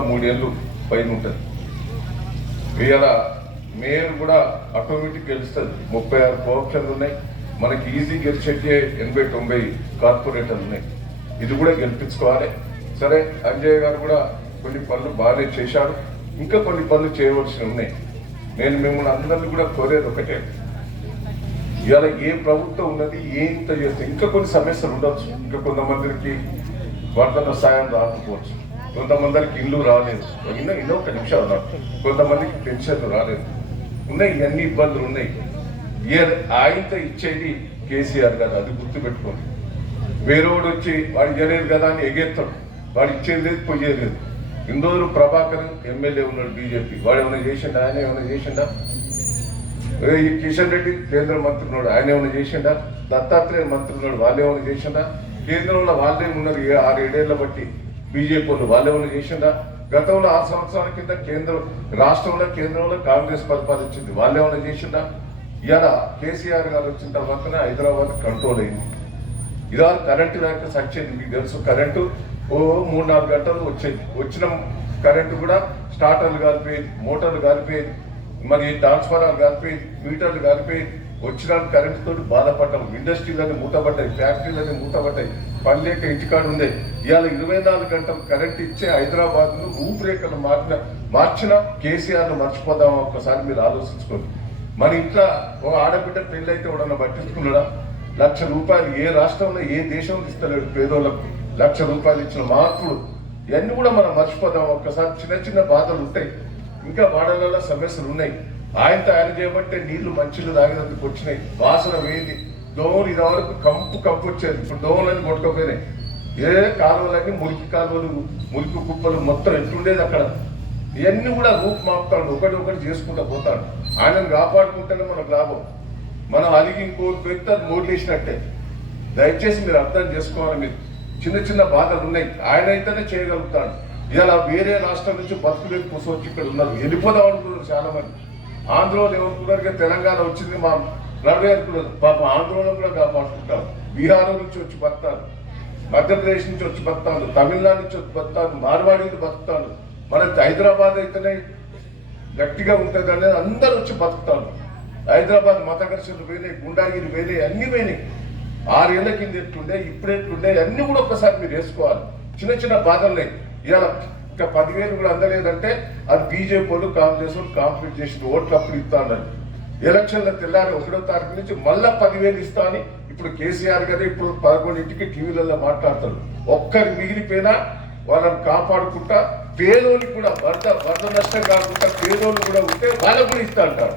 మూడేళ్ళు పైన ఉంటుంది ఇవాళ మేయర్ కూడా ఆటోమేటిక్ గెలుస్తుంది. ముప్పై ఆరు కోఆప్షన్లు ఉన్నాయి. మనకి ఈజీ గెలిచే ఎనభై తొంభై కార్పొరేటర్లు ఉన్నాయి. ఇది కూడా గెలిపించుకోవాలి. సరే అంజయ్ గారు కూడా కొన్ని పనులు బాగానే చేశాడు. ఇంకా కొన్ని పనులు చేయవలసి ఉన్నాయి. నేను మిమ్మల్ని అందరినీ కూడా కోరేది ఒకటే. ఇవాళ ఏ ప్రభుత్వం ఉన్నది ఏంత చేస్తే ఇంకా కొన్ని సమస్యలు ఉండొచ్చు. ఇంకా కొంతమందికి వరదల సాయం రాకపోవచ్చు. కొంతమందికి ఇల్లు రాలేదు. ఇన్నో ఇన్నో ఒక నిమిషాలు ఉన్నారు కొంతమందికి పెన్షన్లు రాలేదు. ఉన్నాయి ఇవన్నీ ఇబ్బందులు ఉన్నాయి. ఇయర్ ఆయనతో ఇచ్చేది కేసీఆర్ గారు అది గుర్తుపెట్టుకోండి. వేరేవాడు వచ్చి వాడు ఇవ్వలేదు కదా అని ఎగేస్తాడు. వాడు ఇచ్చేది లేదు పోయేది లేదు. ఇందోరు ప్రభాకర్ ఎమ్మెల్యే ఉన్నాడు బీజేపీ. వాడు ఏమైనా చేసిండా? ఆయన ఏమైనా చేసిండా? ఈ కిషన్ రెడ్డి కేంద్ర మంత్రి ఉన్నాడు. ఆయన ఏమైనా చేసిండా? దత్తాత్రేయ మంత్రి ఉన్నాడు. వాళ్ళు ఏమైనా చేసిండా? కేంద్రంలో వాళ్ళే ఉన్నారు ఏ ఆరు ఏడేళ్ళ బట్టి బీజేపీ వాళ్ళు వాళ్ళు ఏమైనా చేసిండా గతంలో ఆరు సంవత్సరాల కింద కేంద్రం రాష్ట్రంలో కేంద్రంలో కాంగ్రెస్ పరిపాలించింది. వాళ్ళు ఏమైనా చేసిండా ఇవాళ కేసీఆర్ గారు వచ్చిన తర్వాతనే హైదరాబాద్ కంట్రోల్ అయింది. ఇదా కరెంటు దాకా సచ్చేది. మీకు తెలుసు కరెంటు ఓ మూడు నాలుగు గంటలు వచ్చేది. వచ్చిన కరెంటు కూడా స్టార్టర్లు కాలిపోయేది మోటార్లు కాలిపోయేది. మరి ట్రాన్స్ఫార్మర్ కలిపి మీటర్లు కలిపి వచ్చిన కరెంటు తోటి బాధపడ్డాం. ఇండస్ట్రీలన్నీ మూతపడ్డాయి ఫ్యాక్టరీలన్నీ మూతపడ్డాయి. పని లేక ఇంటికాడు ఉండే. ఇవాళ ఇరవై నాలుగు గంటలు కరెంట్ ఇచ్చే హైదరాబాద్ను రూపురేఖలు మార్చిన మార్చిన కేసీఆర్ను మర్చిపోదాం ఒక్కసారి మీరు ఆలోచించుకోండి. మన ఇంట్లో ఒక ఆడబిడ్డ పెళ్ళైతే ఎవడన్నా పట్టించుకున్నాడా? లక్ష రూపాయలు ఏ రాష్ట్రంలో ఏ దేశంలో ఇస్తలేడు పేదోళ్ళకు? లక్ష రూపాయలు ఇచ్చిన మార్పులు ఇవన్నీ కూడా మనం మర్చిపోదాం ఒక్కసారి చిన్న చిన్న బాధలు ఉంటాయి. ఇంకా వాడలలో సమస్యలు ఉన్నాయి. ఆయనతో ఆయన చేయబట్టే నీళ్ళు మంచిలు తాగినందుకు వచ్చినాయి. వాసన వేది దోమలు ఇది వరకు కంపు కంపు వచ్చేది. ఇప్పుడు దోమలన్నీ కొట్టుకోపోయినాయి. ఏ కాలువలన్నీ మురికి కాలువలు మురికి కుప్పలు మొత్తం ఎట్లుండేది అక్కడ? ఇవన్నీ కూడా రూపు మాపుతాడు. ఒకటి ఒకటి చేసుకుంటూ పోతాడు. ఆయనను కాపాడుకుంటేనే మనకు లాభం. మనం అలిగి ఇంకోటి పెడితే అది మోడ్లేసినట్టే దయచేసి మీరు అర్థం చేసుకోవాలి మీరు. చిన్న చిన్న బాధలు ఉన్నాయి. ఆయన అయితేనే చేయగలుగుతాడు. ఇలా వేరే రాష్ట్రం నుంచి బతుకులేదు కూర్చొచ్చి ఇక్కడ ఉన్నారు. వెళ్ళిపోదాం అనుకున్నారు చాలా మంది ఆంధ్రలో ఏమనుకున్నారు తెలంగాణ వచ్చింది మా నడవే అనుకున్నారు పాప ఆంధ్రలో కూడా కాపాడుకుంటారు. బీహార్ నుంచి వచ్చి బతారు మధ్యప్రదేశ్ నుంచి వచ్చి బతారు తమిళనాడు నుంచి వచ్చి బతారు మార్వాడి నుంచి బతుకుతారు. మన హైదరాబాద్ అయితేనే గట్టిగా ఉంటుంది అనేది అందరు వచ్చి బతుకుతారు. హైదరాబాద్ మత ఘర్షణలు పోయినాయి గుండాగిరి పోయినాయి అన్ని పోయినాయి. ఆరేళ్ళ కింద ఎట్లుండే ఇప్పుడు ఎట్లుండే అన్ని కూడా ఒకసారి మీరు వేసుకోవాలి. చిన్న చిన్న బాధలున్నాయి ఇలా ఇంకా పదివేలు కూడా అందలేదంటే అది బీజేపీ వాళ్ళు కాంగ్రెస్ వాళ్ళు కాంప్లీట్ చేసిన ఓట్లు అప్పుడు ఇస్తా అన్నారు. ఎలక్షన్ల తెల్లారి ఒకటో తారీఖు నుంచి మళ్ళా పదివేలు ఇస్తా అని ఇప్పుడు కేసీఆర్ గారు ఇప్పుడు పదకొండింటికి టీవీలలో మాట్లాడతారు. ఒక్కరు మిగిలిపోయినా వాళ్ళని కాపాడుకుంటా పేదోళ్ళు కూడా వరద వరద నష్టం కాకుండా పేదోళ్ళు కూడా ఉంటే వాళ్ళకు కూడా ఇస్తా అంటారు.